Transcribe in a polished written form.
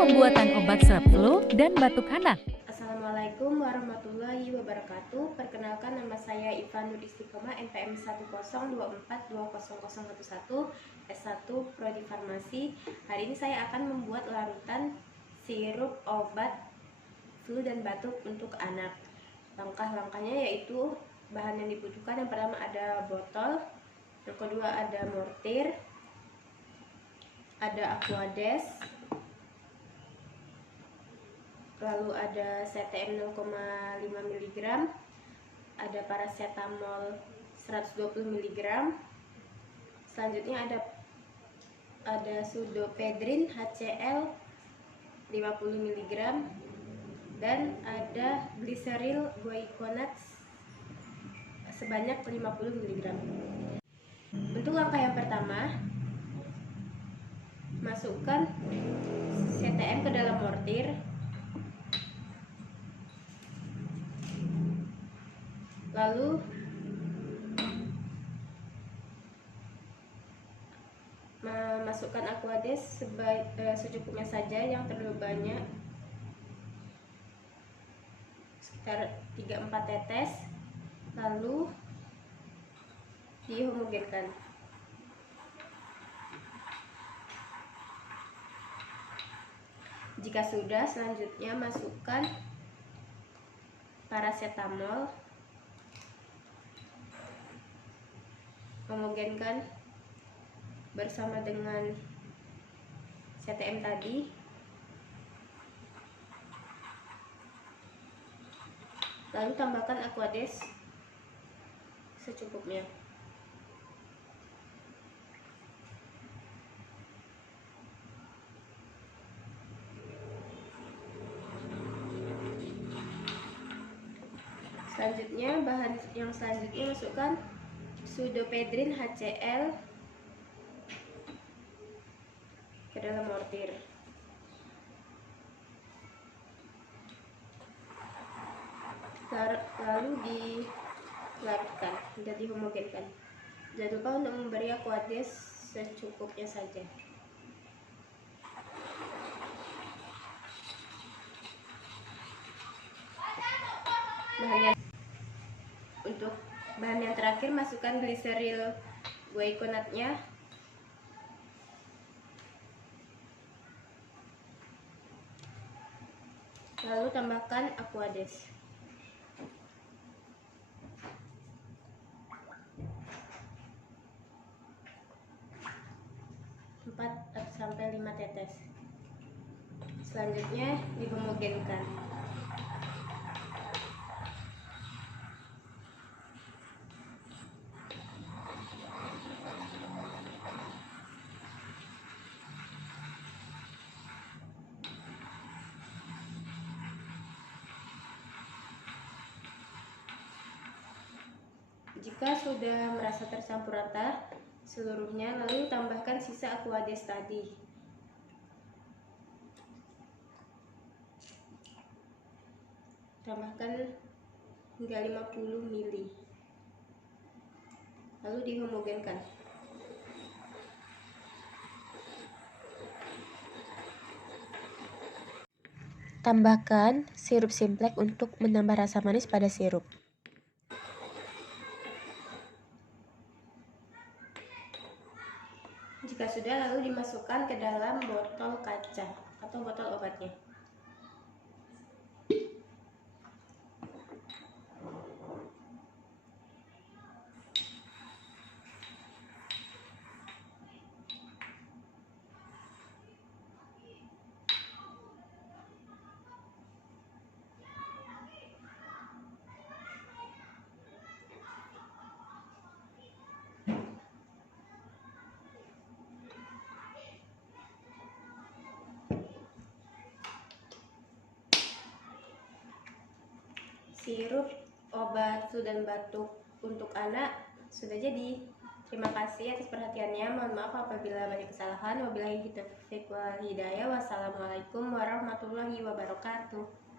pembuatan obat sirap flu dan batuk anak. Assalamualaikum warahmatullahi wabarakatuh. Perkenalkan, nama saya Ivan Nur Istiqomah, NPM 102420011, S1 Prodi Farmasi. Hari ini saya akan membuat larutan sirup obat flu dan batuk untuk anak. Langkah-langkahnya yaitu bahan yang dibutuhkan, yang pertama ada botol, yang kedua ada mortir, ada aquades, lalu ada CTM 0,5 mg, ada paracetamol 120 mg, selanjutnya ada sudofedrin HCl 50 mg, dan ada glyceryl guaiconate sebanyak 50 mg. Untuk langkah yang pertama, masukkan CTM ke dalam mortir. Lalu masukkan aquades secukupnya saja, yang terlalu banyak sekitar 3-4 tetes, lalu dihomogenkan. Jika sudah, selanjutnya masukkan paracetamol, homogenkan bersama dengan CTM tadi. Lalu tambahkan aquades secukupnya. Selanjutnya, bahan yang selanjutnya, masukkan sudofedrin HCl ke dalam mortir. Lalu dilarutkan dan dihomogenkan. Jangan lupa untuk memberi aquades secukupnya saja. Untuk bahan yang terakhir, masukkan glyceryl guaiconate-nya, lalu tambahkan aquades. 4-5 tetes. Selanjutnya dihomogenkan. Jika sudah merasa tercampur rata seluruhnya, lalu tambahkan sisa aquades tadi. Tambahkan hingga 50 ml. Lalu dihomogenkan. Tambahkan sirup Simplex untuk menambah rasa manis pada sirup. Jika sudah, lalu dimasukkan ke dalam botol kaca atau botol obatnya. Sirup obat flu dan batuk untuk anak sudah jadi. Terima kasih atas perhatiannya. Mohon maaf apabila banyak kesalahan. Wabillahi taufiq wal hidayah. Wassalamualaikum warahmatullahi wabarakatuh.